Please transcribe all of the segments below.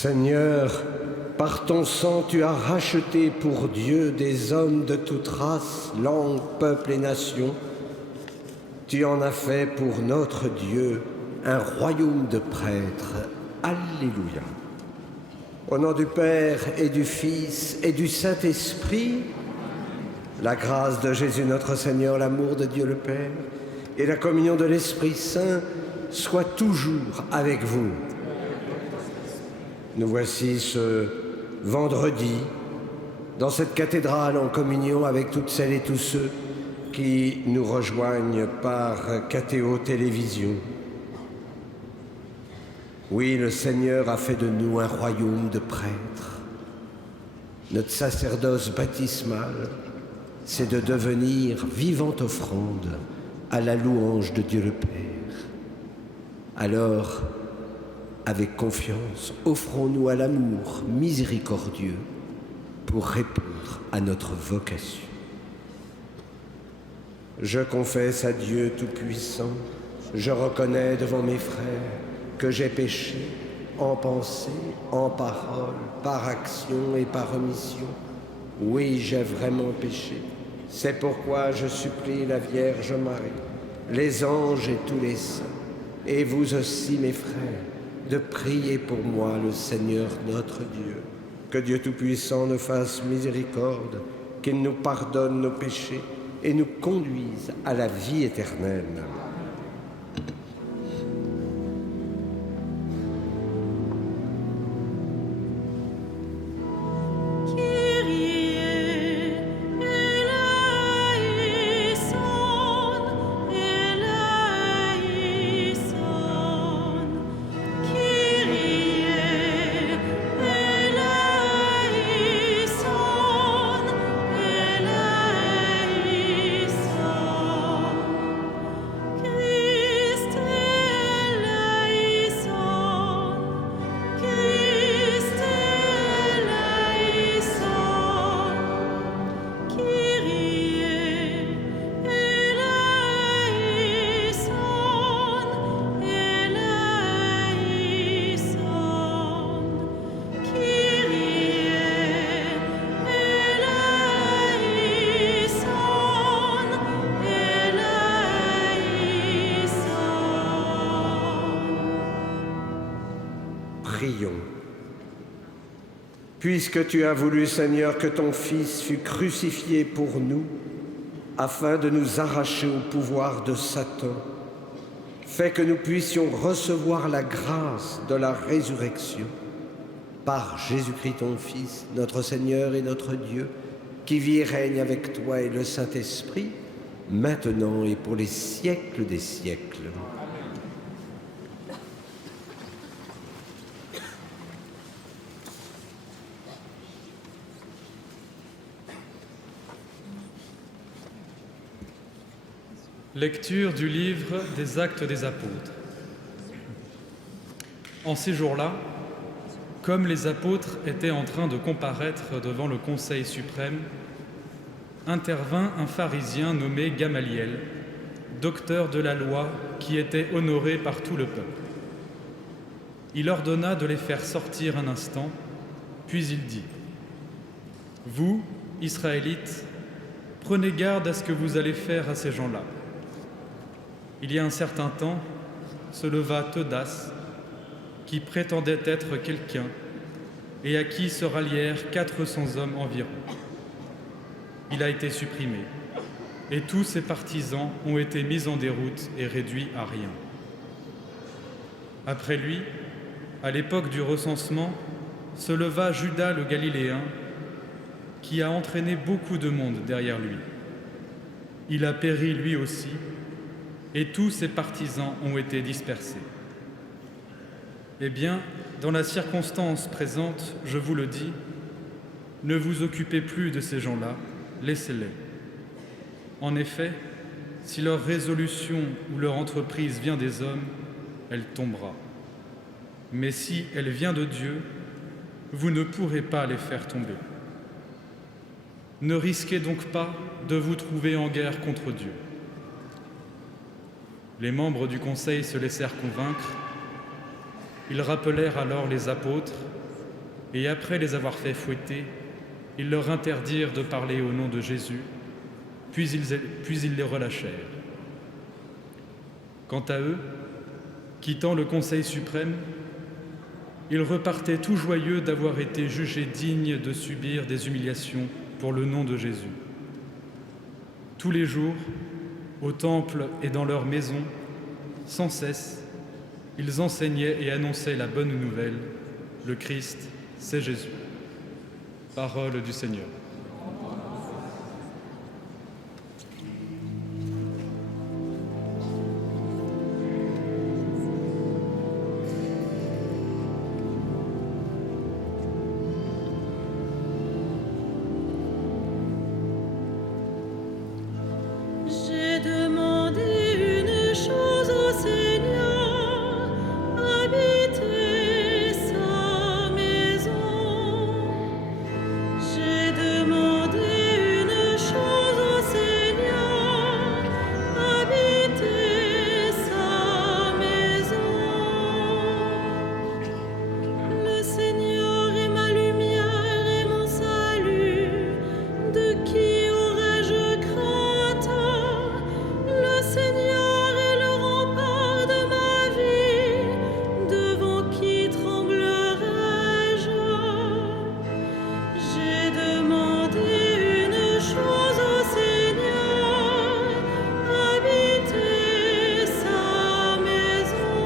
Seigneur, par ton sang, tu as racheté pour Dieu des hommes de toute race, langue, peuple et nation. Tu en as fait pour notre Dieu un royaume de prêtres. Alléluia. Au nom du Père et du Fils et du Saint-Esprit, la grâce de Jésus notre Seigneur, l'amour de Dieu le Père et la communion de l'Esprit Saint soient toujours avec vous. Nous voici ce vendredi dans cette cathédrale en communion avec toutes celles et tous ceux qui nous rejoignent par KTO Télévision. Oui, le Seigneur a fait de nous un royaume de prêtres. Notre sacerdoce baptismal, c'est de devenir vivante offrande à la louange de Dieu le Père. Alors, avec confiance, offrons-nous à l'amour miséricordieux pour répondre à notre vocation. Je confesse à Dieu Tout-Puissant, je reconnais devant mes frères que j'ai péché en pensée, en parole, par action et par omission. Oui, j'ai vraiment péché. C'est pourquoi je supplie la Vierge Marie, les anges et tous les saints, et vous aussi mes frères, de prier pour moi le Seigneur notre Dieu. Que Dieu Tout-Puissant nous fasse miséricorde, qu'il nous pardonne nos péchés et nous conduise à la vie éternelle. Prions. Puisque tu as voulu, Seigneur, que ton Fils fût crucifié pour nous, afin de nous arracher au pouvoir de Satan, fais que nous puissions recevoir la grâce de la résurrection par Jésus-Christ ton Fils, notre Seigneur et notre Dieu, qui vit et règne avec toi et le Saint-Esprit, maintenant et pour les siècles des siècles. Lecture du livre des Actes des Apôtres. En ces jours-là, comme les apôtres étaient en train de comparaître devant le Conseil suprême, intervint un pharisien nommé Gamaliel, docteur de la loi, qui était honoré par tout le peuple. Il ordonna de les faire sortir un instant, puis il dit : « Vous, Israélites, prenez garde à ce que vous allez faire à ces gens-là. Il y a un certain temps, se leva Theudas, qui prétendait être quelqu'un, et à qui se rallièrent 400 hommes environ. Il a été supprimé, et tous ses partisans ont été mis en déroute et réduits à rien. Après lui, à l'époque du recensement, se leva Judas le Galiléen, qui a entraîné beaucoup de monde derrière lui. Il a péri lui aussi, et tous ses partisans ont été dispersés. Eh bien, dans la circonstance présente, je vous le dis, ne vous occupez plus de ces gens-là, laissez-les. En effet, si leur résolution ou leur entreprise vient des hommes, elle tombera. Mais si elle vient de Dieu, vous ne pourrez pas les faire tomber. Ne risquez donc pas de vous trouver en guerre contre Dieu. » Les membres du conseil se laissèrent convaincre. Ils rappelèrent alors les apôtres et après les avoir fait fouetter, ils leur interdirent de parler au nom de Jésus, puis ils les relâchèrent. Quant à eux, quittant le Conseil suprême, ils repartaient tout joyeux d'avoir été jugés dignes de subir des humiliations pour le nom de Jésus. Tous les jours, au temple et dans leurs maisons, sans cesse, ils enseignaient et annonçaient la bonne nouvelle. Le Christ, c'est Jésus. Parole du Seigneur. J'ai demandé une chose au Seigneur, habiter sa maison. J'ai demandé une chose au Seigneur, habiter sa maison. Le Seigneur est ma lumière et mon salut, de qui aurais-je crainte? Le Seigneur est le rempart de ma vie, devant qui tremblerais-je? J'ai demandé une chose au Seigneur, habiter sa maison.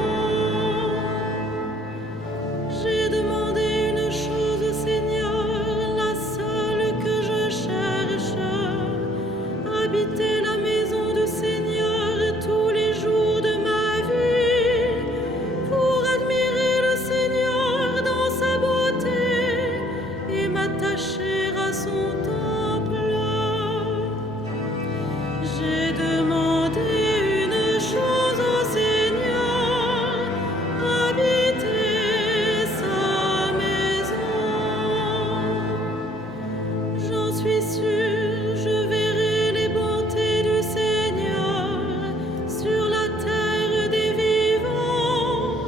J'ai demandé une chose au Seigneur, la seule que je cherche, habiter la maison du Seigneur tous les jours de ma vie, pour admirer le Seigneur dans sa beauté et m'attacher à son temple. J'ai demandé une chose au Seigneur, habiter sa maison. J'en suis sûre, je verrai les bontés du Seigneur sur la terre des vivants.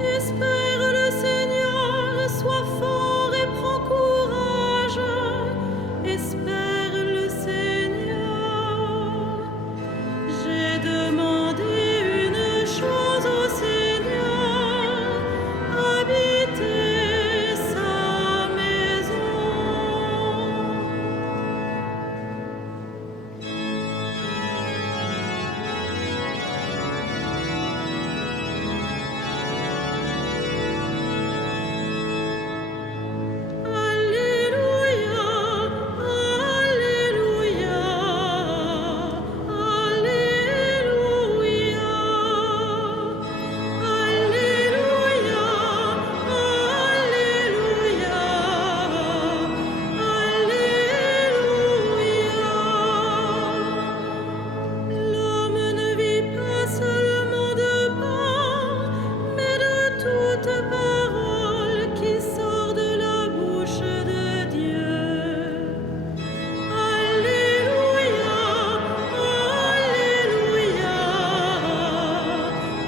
Espère le Seigneur, sois fort et prends courage. Espère le Seigneur. J'ai demandé une chose au Seigneur, habiter sa maison. Alléluia, Alléluia, Alléluia, Alléluia, Alléluia. L'homme ne vit pas seulement de pain, mais de toute parole qui sort de la bouche de Dieu. Alléluia, Alléluia,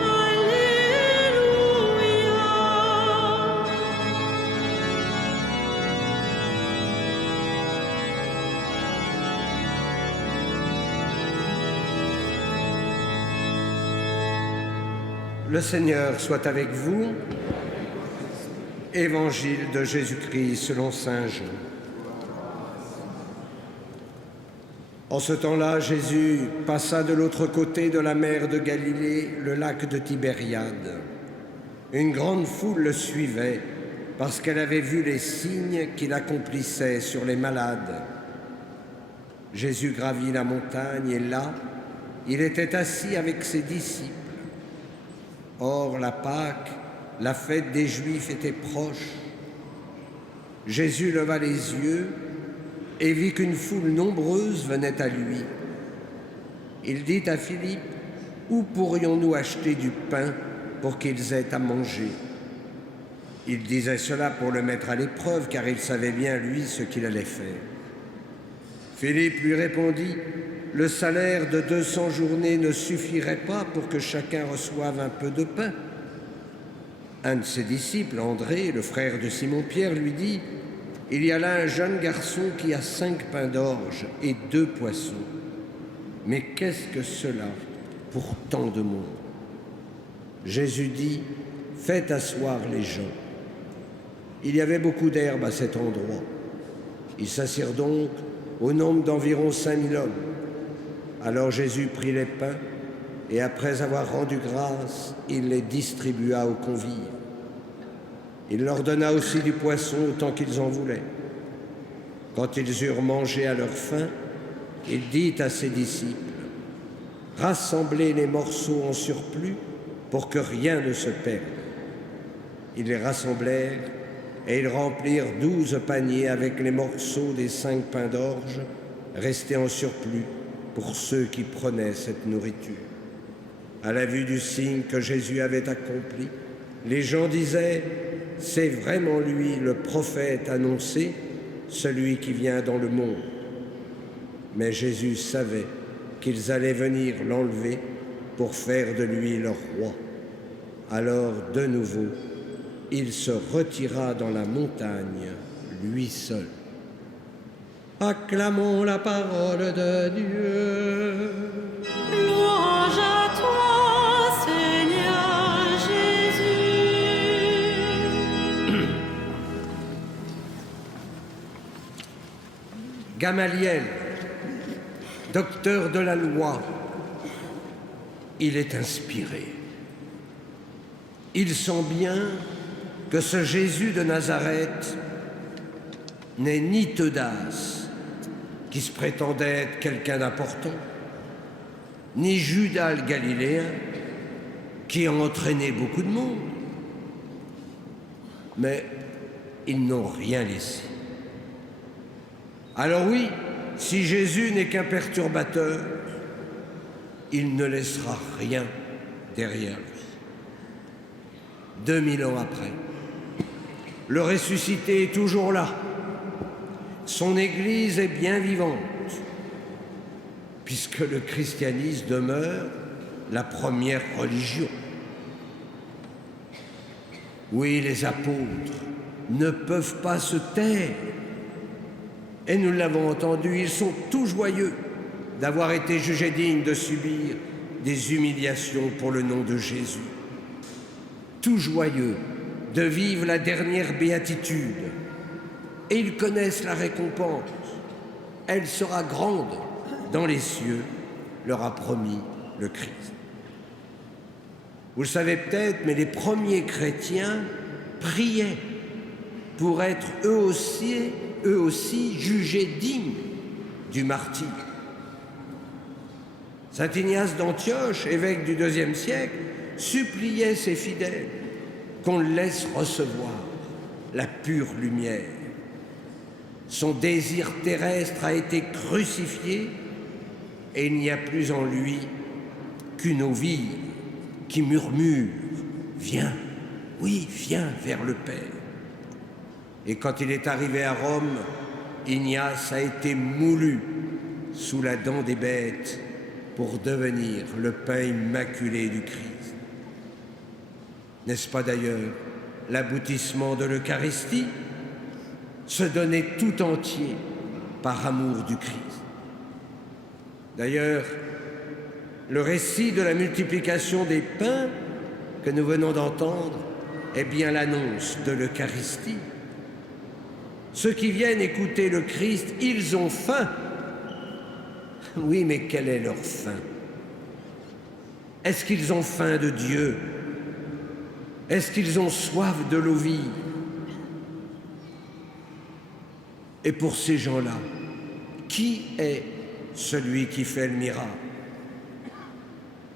Alléluia. Le Seigneur soit avec vous. Évangile de Jésus-Christ selon saint Jean. En ce temps-là, Jésus passa de l'autre côté de la mer de Galilée, le lac de Tibériade. Une grande foule le suivait parce qu'elle avait vu les signes qu'il accomplissait sur les malades. Jésus gravit la montagne et là, il était assis avec ses disciples. Or, la Pâque, la fête des Juifs, était proche. Jésus leva les yeux et vit qu'une foule nombreuse venait à lui. Il dit à Philippe, « Où pourrions-nous acheter du pain pour qu'ils aient à manger ?» Il disait cela pour le mettre à l'épreuve, car il savait bien, lui, ce qu'il allait faire. Philippe lui répondit, « Le salaire de 200 journées ne suffirait pas pour que chacun reçoive un peu de pain. » Un de ses disciples, André, le frère de Simon-Pierre, lui dit « Il y a là un jeune garçon qui a 5 pains d'orge et 2 poissons. Mais qu'est-ce que cela pour tant de monde ?» Jésus dit « Faites asseoir les gens. » Il y avait beaucoup d'herbe à cet endroit. Ils s'assirent donc au nombre d'environ 5000 hommes. Alors Jésus prit les pains et après avoir rendu grâce, il les distribua aux convives. Il leur donna aussi du poisson autant qu'ils en voulaient. Quand ils eurent mangé à leur faim, il dit à ses disciples « Rassemblez les morceaux en surplus pour que rien ne se perde. » Ils les rassemblèrent et ils remplirent 12 paniers avec les morceaux des 5 pains d'orge restés en surplus pour ceux qui prenaient cette nourriture. À la vue du signe que Jésus avait accompli, les gens disaient « C'est vraiment lui, le prophète annoncé, celui qui vient dans le monde. » Mais Jésus savait qu'ils allaient venir l'enlever pour faire de lui leur roi. Alors, de nouveau, il se retira dans la montagne, lui seul. Acclamons la parole de Dieu. Louange à toi, Seigneur Jésus. Gamaliel, docteur de la loi, il est inspiré. Il sent bien que ce Jésus de Nazareth n'est ni Teudas, qui se prétendait être quelqu'un d'important, ni Judas le Galiléen, qui a entraîné beaucoup de monde. Mais ils n'ont rien laissé. Alors oui, si Jésus n'est qu'un perturbateur, il ne laissera rien derrière lui. 2000 ans après, le ressuscité est toujours là. Son Église est bien vivante, puisque le christianisme demeure la première religion. Oui, les apôtres ne peuvent pas se taire. Et nous l'avons entendu, ils sont tout joyeux d'avoir été jugés dignes de subir des humiliations pour le nom de Jésus. Tout joyeux de vivre la dernière béatitude. Et ils connaissent la récompense. Elle sera grande dans les cieux, leur a promis le Christ. Vous le savez peut-être, mais les premiers chrétiens priaient pour être eux aussi jugés dignes du martyre. Saint Ignace d'Antioche, évêque du IIe siècle, suppliait ses fidèles qu'on le laisse recevoir la pure lumière. Son désir terrestre a été crucifié et il n'y a plus en lui qu'une eau vive qui murmure « Viens, oui, viens vers le Père ». Et quand il est arrivé à Rome, Ignace a été moulu sous la dent des bêtes pour devenir le pain immaculé du Christ. N'est-ce pas d'ailleurs l'aboutissement de l'Eucharistie? Se donner tout entier par amour du Christ. D'ailleurs, le récit de la multiplication des pains que nous venons d'entendre est bien l'annonce de l'Eucharistie. Ceux qui viennent écouter le Christ, ils ont faim. Oui, mais quelle est leur faim? Est-ce qu'ils ont faim de Dieu? Est-ce qu'ils ont soif de l'eau vive? Et pour ces gens-là, qui est celui qui fait le miracle?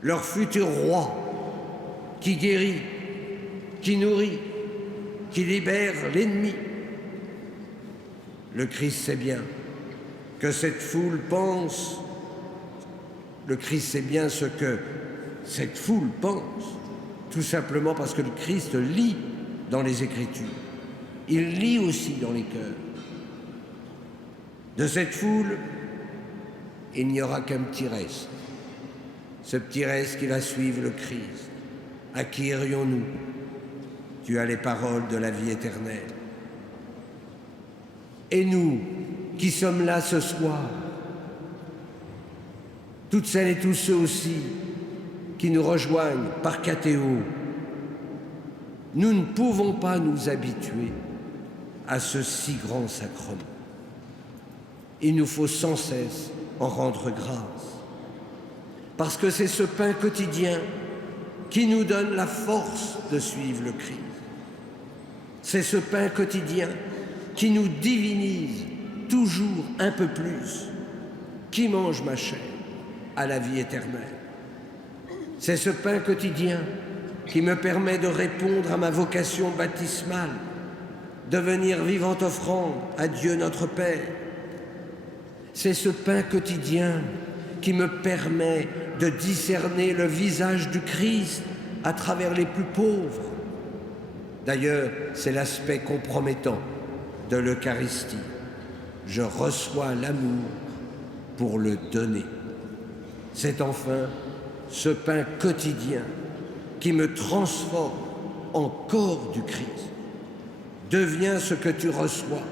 Leur futur roi, qui guérit, qui nourrit, qui libère l'ennemi. Le Christ sait bien que cette foule pense, le Christ sait bien ce que cette foule pense, tout simplement parce que le Christ lit dans les Écritures. Il lit aussi dans les cœurs. De cette foule, il n'y aura qu'un petit reste. Ce petit reste qui va suivre le Christ. À qui irions-nous? Tu as les paroles de la vie éternelle. Et nous, qui sommes là ce soir, toutes celles et tous ceux aussi qui nous rejoignent par catéo, nous ne pouvons pas nous habituer à ce si grand sacrement. Il nous faut sans cesse en rendre grâce, parce que c'est ce pain quotidien qui nous donne la force de suivre le Christ. C'est ce pain quotidien qui nous divinise toujours un peu plus. Qui mange ma chair a la vie éternelle. C'est ce pain quotidien qui me permet de répondre à ma vocation baptismale, de venir vivante offrande à Dieu notre Père. C'est ce pain quotidien qui me permet de discerner le visage du Christ à travers les plus pauvres. D'ailleurs, c'est l'aspect compromettant de l'Eucharistie. Je reçois l'amour pour le donner. C'est enfin ce pain quotidien qui me transforme en corps du Christ. Deviens ce que tu reçois,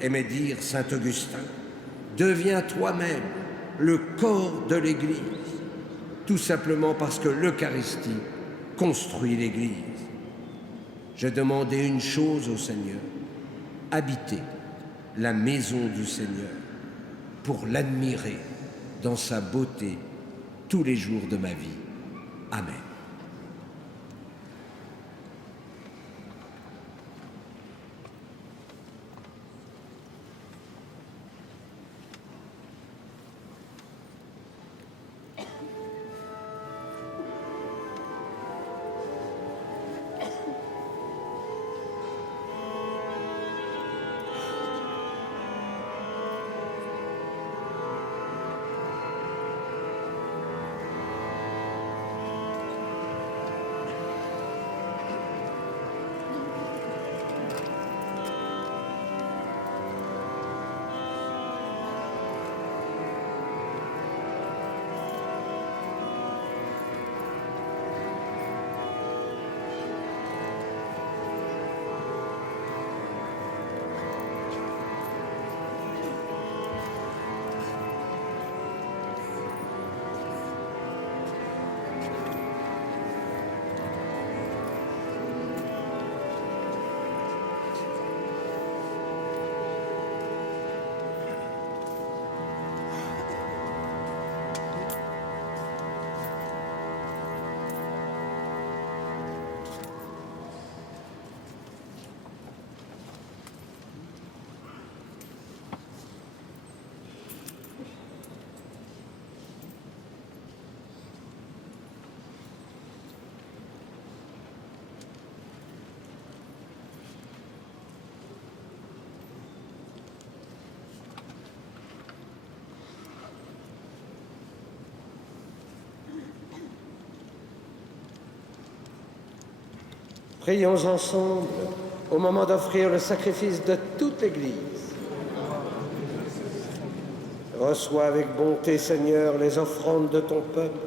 aimait dire saint Augustin. Deviens toi-même le corps de l'Église, tout simplement parce que l'Eucharistie construit l'Église. J'ai demandé une chose au Seigneur, habiter la maison du Seigneur pour l'admirer dans sa beauté tous les jours de ma vie. Amen. Prions ensemble au moment d'offrir le sacrifice de toute l'Église. Reçois avec bonté, Seigneur, les offrandes de ton peuple.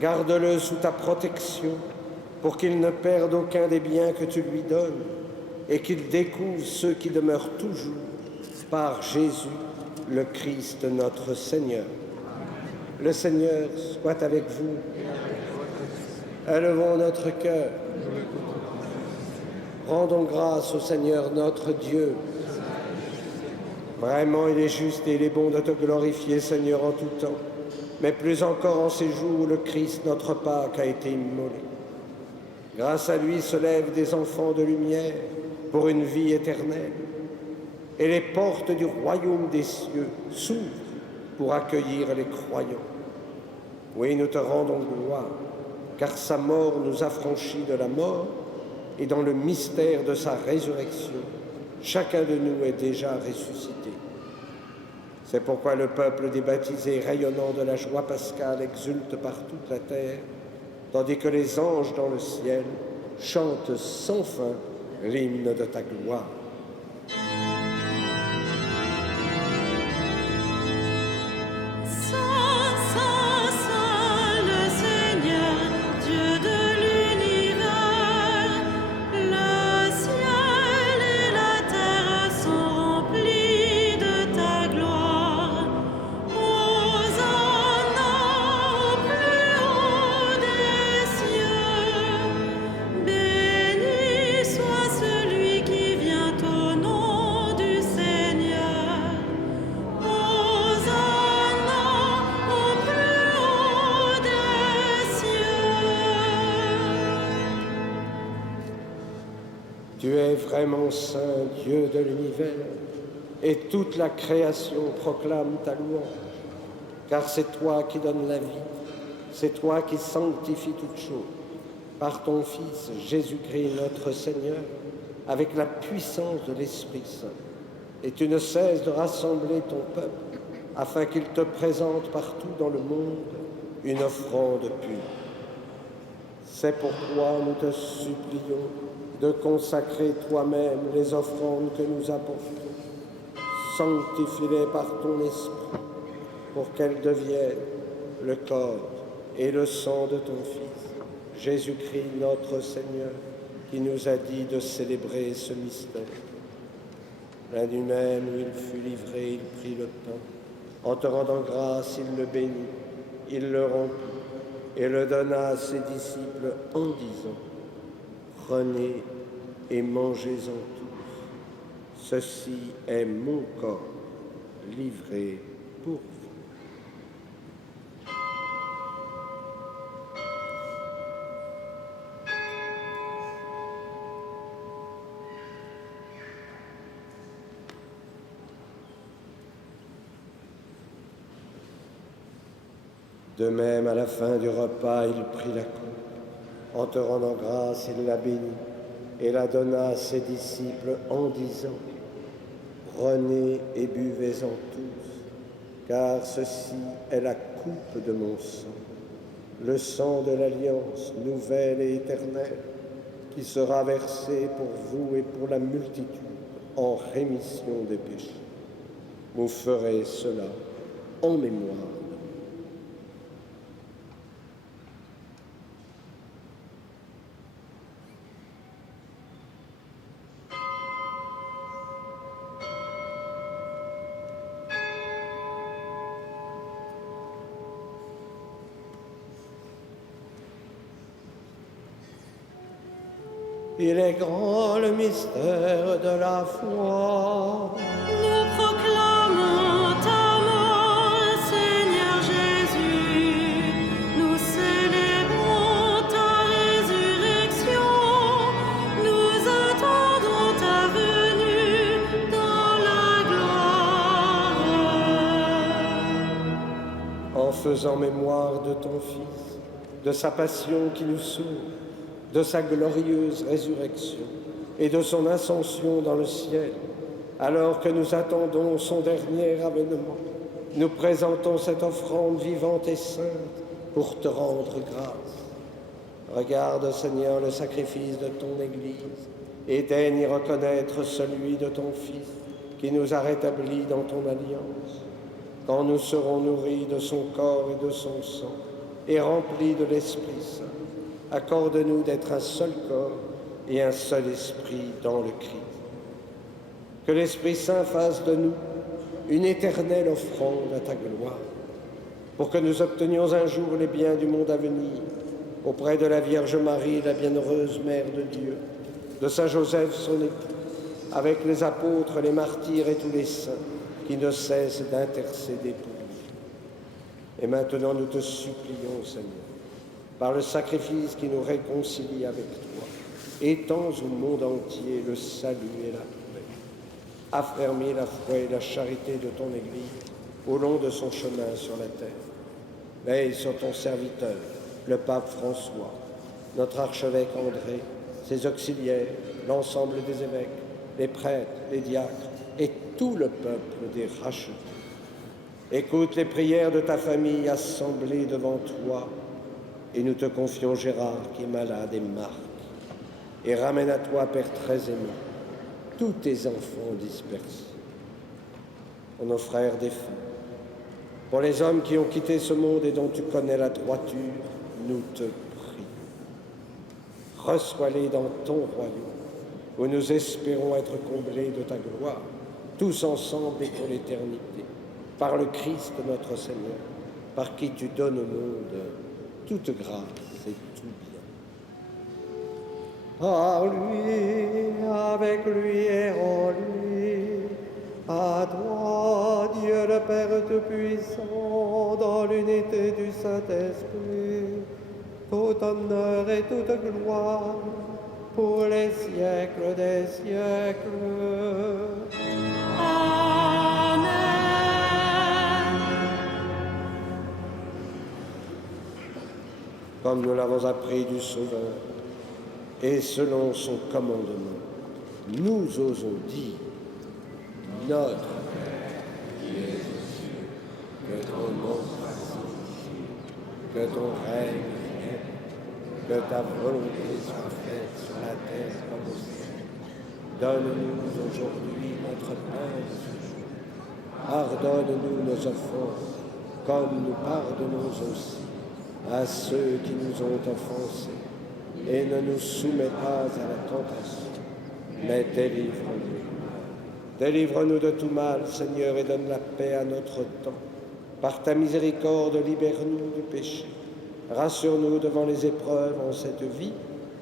Garde-le sous ta protection pour qu'il ne perde aucun des biens que tu lui donnes et qu'il découvre ceux qui demeurent toujours par Jésus, le Christ notre Seigneur. Le Seigneur soit avec vous. Élevons notre cœur. Rendons grâce au Seigneur notre Dieu. Vraiment, il est juste et il est bon de te glorifier, Seigneur, en tout temps, mais plus encore en ces jours où le Christ, notre Pâque, a été immolé. Grâce à lui se lèvent des enfants de lumière pour une vie éternelle, et les portes du royaume des cieux s'ouvrent pour accueillir les croyants. Oui, nous te rendons gloire, car sa mort nous affranchit de la mort, et dans le mystère de sa résurrection, chacun de nous est déjà ressuscité. C'est pourquoi le peuple des baptisés, rayonnant de la joie pascale, exulte par toute la terre, tandis que les anges dans le ciel chantent sans fin l'hymne de ta gloire. Le Seigneur, Dieu de l'univers, vraiment saint, Dieu de l'univers, et toute la création proclame ta louange. Car c'est toi qui donnes la vie, c'est toi qui sanctifies toutes choses. Par ton Fils, Jésus-Christ notre Seigneur, avec la puissance de l'Esprit Saint. Et tu ne cesses de rassembler ton peuple, afin qu'il te présente partout dans le monde une offrande pure. C'est pourquoi nous te supplions de consacrer toi-même les offrandes que nous apportons. Sanctifie-les par ton Esprit, pour qu'elles deviennent le corps et le sang de ton Fils, Jésus-Christ notre Seigneur, qui nous a dit de célébrer ce mystère. La nuit même où il fut livré, il prit le pain. En te rendant grâce, il le bénit, il le rompit et le donna à ses disciples en disant : « Prenez et mangez-en tous. Ceci est mon corps livré pour vous. » De même, à la fin du repas, il prit la coupe. En te rendant grâce, il la bénit et la donna à ses disciples en disant : « Prenez et buvez-en tous, car ceci est la coupe de mon sang, le sang de l'alliance nouvelle et éternelle, qui sera versé pour vous et pour la multitude en rémission des péchés. Vous ferez cela en mémoire. Il est grand le mystère de la foi. Nous proclamons ta mort, Seigneur Jésus. Nous célébrons ta résurrection. Nous attendons ta venue dans la gloire. En faisant mémoire de ton Fils, de sa passion qui nous sauve, de sa glorieuse résurrection et de son ascension dans le ciel, alors que nous attendons son dernier avènement, nous présentons cette offrande vivante et sainte pour te rendre grâce. Regarde, Seigneur, le sacrifice de ton Église et daigne y reconnaître celui de ton Fils qui nous a rétablis dans ton alliance. Quand nous serons nourris de son corps et de son sang et remplis de l'Esprit Saint, accorde-nous d'être un seul corps et un seul esprit dans le Christ. Que l'Esprit Saint fasse de nous une éternelle offrande à ta gloire, pour que nous obtenions un jour les biens du monde à venir, auprès de la Vierge Marie, la bienheureuse Mère de Dieu, de Saint Joseph, son époux, avec les apôtres, les martyrs et tous les saints qui ne cessent d'intercéder pour nous. Et maintenant, nous te supplions, Seigneur, par le sacrifice qui nous réconcilie avec toi, étends au monde entier le salut et la paix. Affermis la foi et la charité de ton Église au long de son chemin sur la terre. Veille sur ton serviteur, le pape François, notre archevêque André, ses auxiliaires, l'ensemble des évêques, les prêtres, les diacres et tout le peuple des rachetés. Écoute les prières de ta famille assemblée devant toi, et nous te confions Gérard qui est malade et Marc. Et ramène à toi, Père très aimé, tous tes enfants dispersés. Pour nos frères défunts, pour les hommes qui ont quitté ce monde et dont tu connais la droiture, nous te prions. Reçois-les dans ton royaume, où nous espérons être comblés de ta gloire, tous ensemble et pour l'éternité, par le Christ notre Seigneur, par qui tu donnes au monde toute grâce et tout bien. Par lui, avec lui et en lui, à toi, Dieu le Père Tout-Puissant, dans l'unité du Saint-Esprit, tout honneur et toute gloire, pour les siècles des siècles. Amen. Comme nous l'avons appris du Sauveur, et selon son commandement, nous osons dire, Notre Père, qui es aux cieux, que ton nom soit sanctifié, que ton règne vienne, que ta volonté soit faite sur la terre comme au ciel. Donne-nous aujourd'hui notre pain de ce jour. Pardonne-nous nos offenses, comme nous pardonnons aussi à ceux qui nous ont offensés. Et ne nous soumets pas à la tentation, mais délivre-nous. Délivre-nous de tout mal, Seigneur, et donne la paix à notre temps. Par ta miséricorde, libère-nous du péché. Rassure-nous devant les épreuves en cette vie,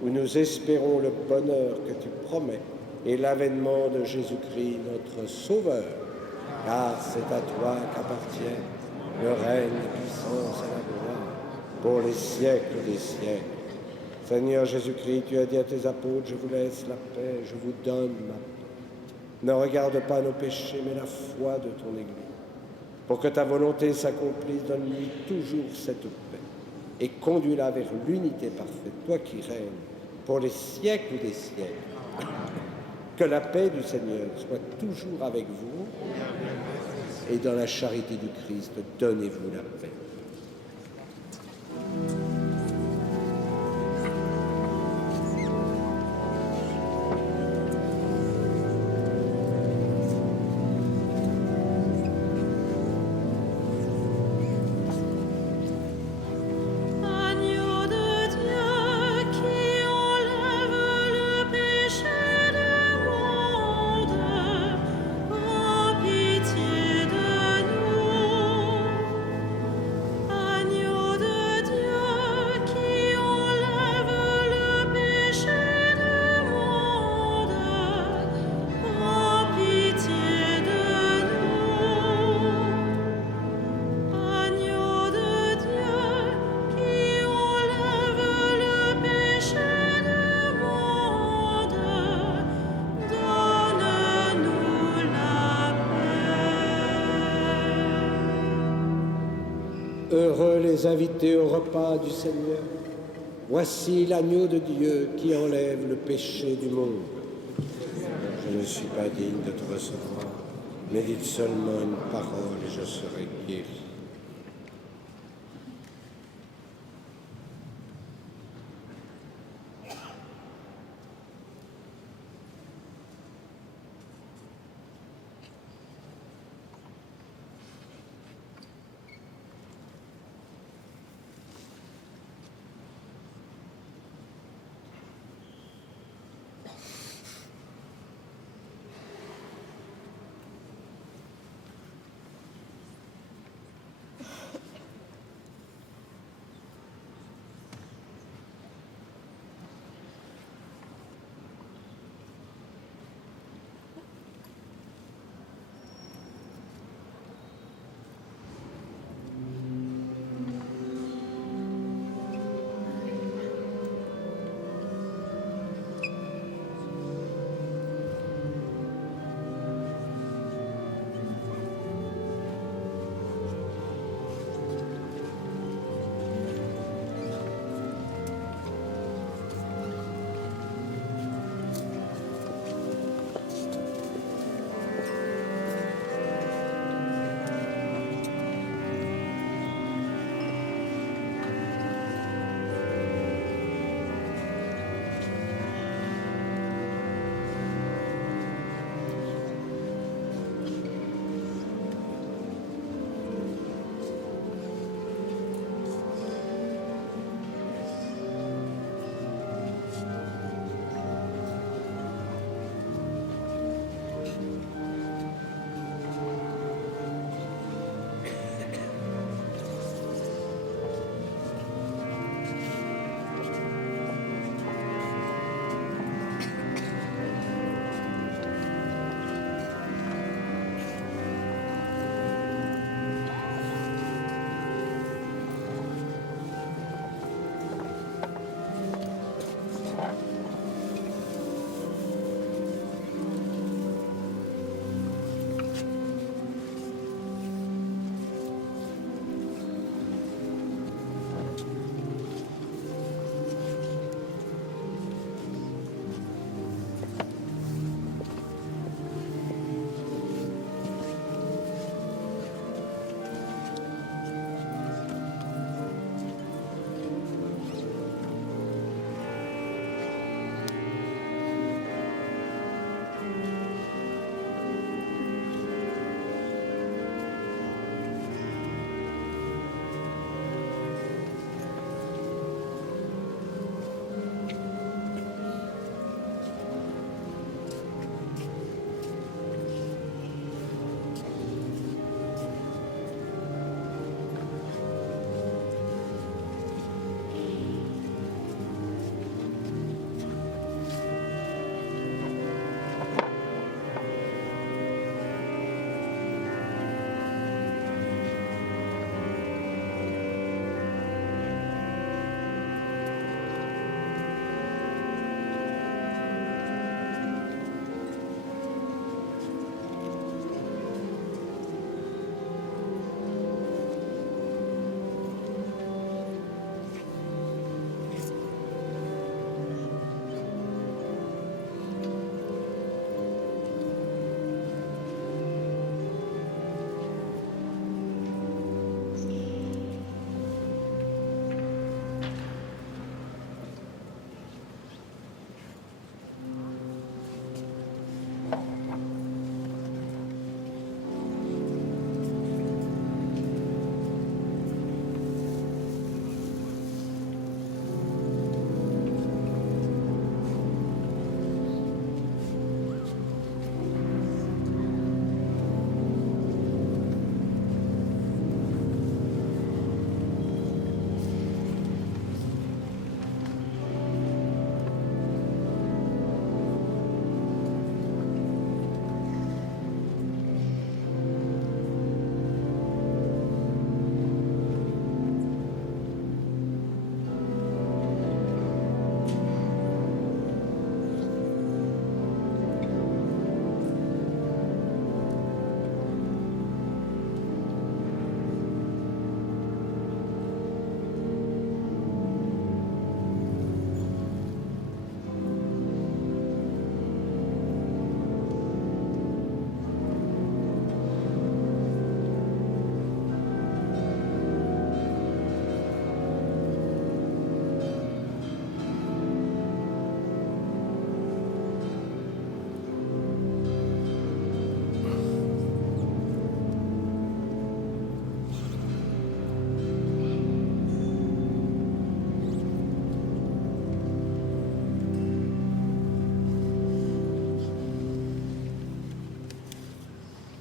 où nous espérons le bonheur que tu promets et l'avènement de Jésus-Christ, notre Sauveur. Car c'est à toi qu'appartiennent le règne, la puissance et la gloire, pour les siècles des siècles. Seigneur Jésus-Christ, tu as dit à tes apôtres, je vous laisse la paix, je vous donne ma paix. Ne regarde pas nos péchés, mais la foi de ton Église. Pour que ta volonté s'accomplisse, donne-lui toujours cette paix et conduis-la vers l'unité parfaite, toi qui règnes pour les siècles des siècles. Que la paix du Seigneur soit toujours avec vous et dans la charité du Christ, donnez-vous la paix. Agneau de Dieu qui enlève le péché du monde, prends pitié de nous. Agneau de Dieu qui enlève le péché du monde, prends pitié de nous. Agneau de Dieu qui enlève le péché du monde, donne-nous la paix. Heureux les invités au repas du Seigneur. Voici l'agneau de Dieu qui enlève le péché du monde. Je ne suis pas digne de te recevoir, mais dites seulement une parole et je serai guéri.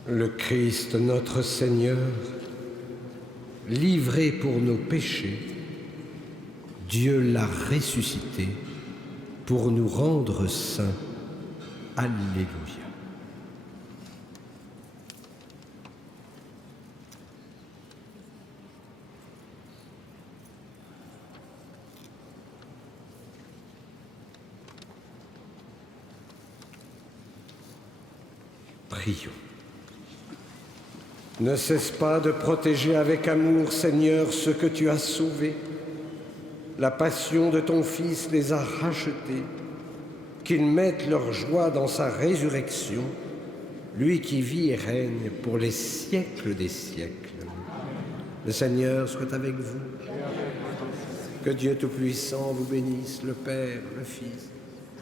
Le Christ notre Seigneur, livré pour nos péchés, Dieu l'a ressuscité pour nous rendre saints. Alléluia. Prions. Ne cesse pas de protéger avec amour, Seigneur, ceux que tu as sauvés. La passion de ton Fils les a rachetés. Qu'ils mettent leur joie dans sa résurrection, lui qui vit et règne pour les siècles des siècles. Le Seigneur soit avec vous. Que Dieu Tout-Puissant vous bénisse, le Père, le Fils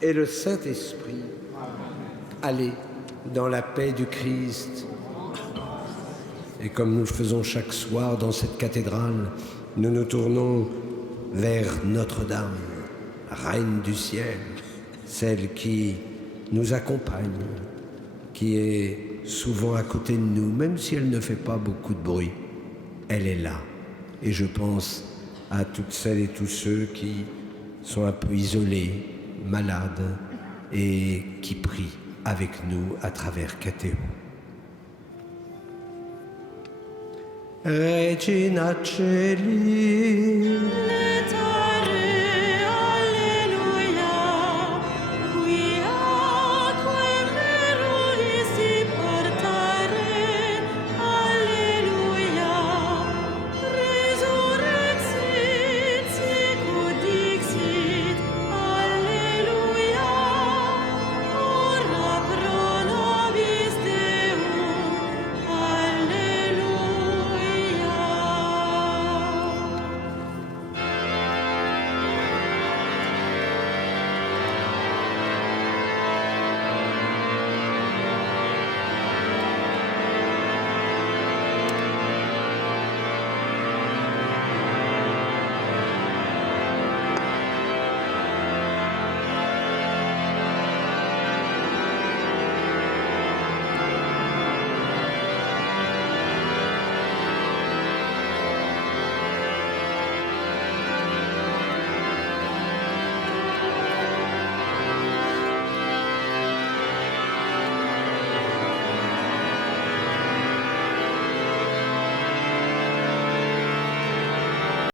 et le Saint-Esprit. Allez dans la paix du Christ. Et comme nous le faisons chaque soir dans cette cathédrale, nous nous tournons vers Notre-Dame, Reine du ciel, celle qui nous accompagne, qui est souvent à côté de nous, même si elle ne fait pas beaucoup de bruit. Elle est là. Et je pense à toutes celles et tous ceux qui sont un peu isolés, malades, et qui prient avec nous à travers Catéo. Regina Celi,